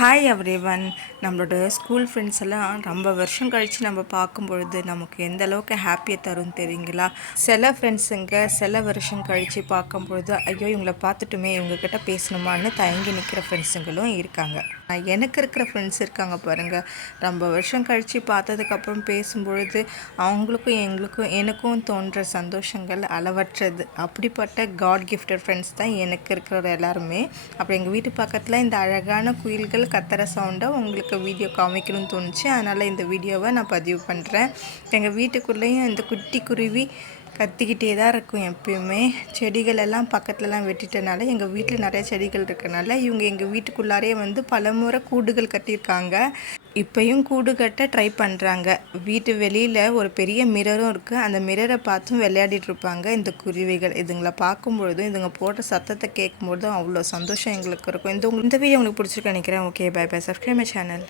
Hi everyone. நம்மளோட school friends எல்லாம் ரொம்ப வருஷம் கழித்து நம்ம பார்க்கும் பொழுது நமக்கு எந்த அளவுக்கு ஹாப்பியை தரும் தெரியுங்களா? சில ஃப்ரெண்ட்ஸுங்க சில வருஷம் கழித்து பார்க்கும் பொழுது ஐயோ இவங்களை பார்த்துட்டுமே இவங்கக்கிட்ட பேசணுமான்னு தயங்கி நிற்கிற ஃப்ரெண்ட்ஸுங்களும் இருக்காங்க. எனக்கு இருக்கிற ஃப்ரெண்ட்ஸ் இருக்காங்க பாருங்கள். ரொம்ப வருஷம் கழித்து பார்த்ததுக்கப்புறம் பேசும்பொழுது அவங்களுக்கும் எனக்கும் தோன்ற சந்தோஷங்கள் அளவற்றது. அப்படிப்பட்ட காட் கிஃப்டட் ஃப்ரெண்ட்ஸ் தான் எனக்கு இருக்கிற எல்லாருமே. அப்புறம் எங்கள் வீட்டு பக்கத்தில் இந்த அழகான குயில்கள் கத்துற சவுண்டை உங்களுக்கு வீடியோ காமிக்கணும்னு தோணுச்சு. அதனால் இந்த வீடியோவை நான் பதிவு பண்ணுறேன். எங்கள் வீட்டுக்குள்ளேயும் இந்த குட்டி குருவி கத்திக்கிட்டே தான் இருக்கும் எப்பயுமே. செடிகளெல்லாம் பக்கத்துலலாம் வெட்டிட்டனால எங்கள் வீட்டில் நிறைய செடிகள் இருக்கனால இவங்க எங்கள் வீட்டுக்குள்ளாரே வந்து பலமுறை கூடுகள் கட்டியிருக்காங்க. இப்போயும் கூடு கட்ட ட்ரை பண்ணுறாங்க. வீட்டு வெளியில் ஒரு பெரிய மிரரும் இருக்குது. அந்த மிரரை பார்த்தும் விளையாடிட்டு இருப்பாங்க இந்த குருவிகள். இதுங்களை பார்க்கும்பொழுதும் இதுங்க போடுற சத்தத்தை கேட்கும்பொழுதும் அவ்வளோ சந்தோஷம் எங்களுக்கு இருக்கும். இந்த வீடியோ உங்களுக்கு பிடிச்சிருக்கு நினைக்கிறேன். Okay, bye bye. Subscribe my channel.